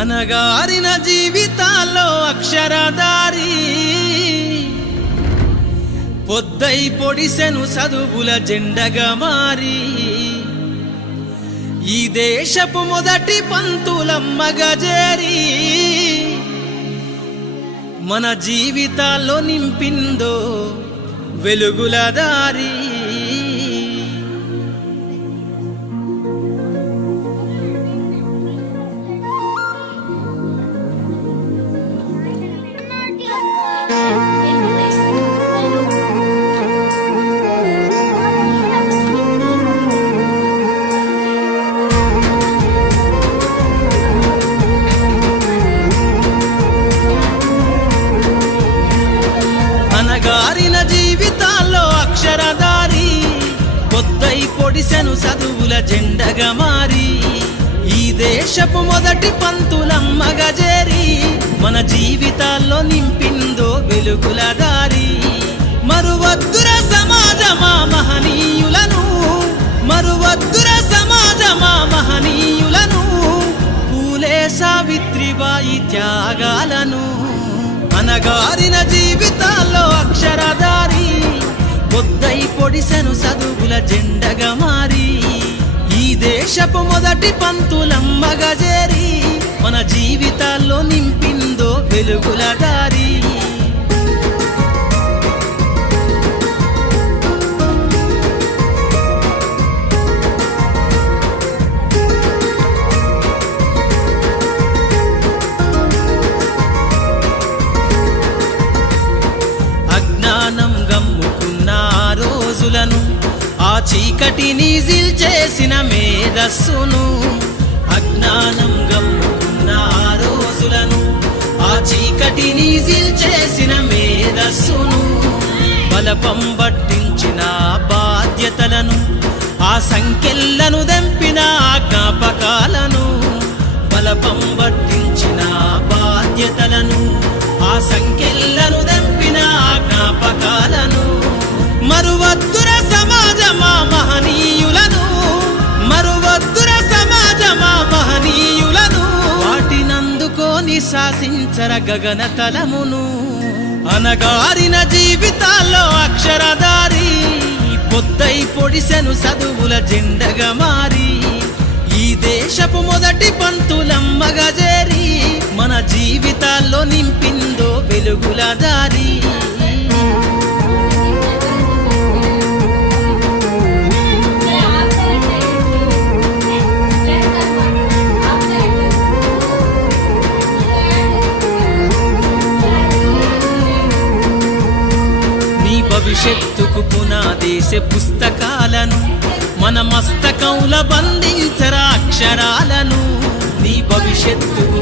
అనగారిన జీవితాల్లో అక్షరదారి పొద్దై పొడిసెను చదువుల జెండగా మారి ఈ దేశపు మొదటి పంతులమ్మగా చేరి మన జీవితాల్లో నింపిందో వెలుగుల దారి. అనగారిన జీవితాల్లో అక్షరదారి పొద్దై పొడిసెను చదువుల జెండగా మారి ఈ దేశపు మొదటి పంతులమ్మగా చేరి మన జీవితాల్లో నింపిందో వెలుగుల దారి. మరువద్దుర సమాజమా మహనీయులను, మరువద్దుర సమాజమా మహనీయులను, పూలే సావిత్రిబాయి త్యాగాలను. అనగారిన జీవితాల్లో అక్షరదారి పొద్దై పొడిసెను చదువుల జెండగా మారి ఈ దేశపు మొదటి పంతులమ్మగా చేరి మన జీవితాల్లో నింపిందో వెలుగుల దారి. అజ్ఞానం గమ్ముకున్న రోజులను ఆ చీకటిని జిల్చేసిన మేధస్సును, అజ్ఞానం గమ్ముకున్న రోజులను ఆ చీకటిని జిల్చేసిన మేధస్సును, బలపం పట్టించిన బాధ్యతలను ఆ సంఖ్యలను దెంపిన జ్ఞాపకాలను, బలపం పట్టించిన బాధ్యతలను ఆ సంఖ్యలను దెంపిన జ్ఞాపకాలను. మరువద్దుర సమాజమా మహనీయులను, మరువద్దుర సమాజమా మహనీయులను, వాటినందుకోని శాసించర గగన తలమును. అనగారిన జీవితాల్లో అక్షరదారి పొద్దై పొడిసెను చదువుల జెండగా మారి ఈ దేశపు మొదటి పంతులమ్మగా చేరి మన జీవితాల్లో నింపిందో వెలుగుల దారి. నీ భవిష్యత్తుకు పునాదేశే పుస్తకాలను మన మస్తకంలో బంధించరా అక్షరాలను. నీ భవిష్యత్తుకు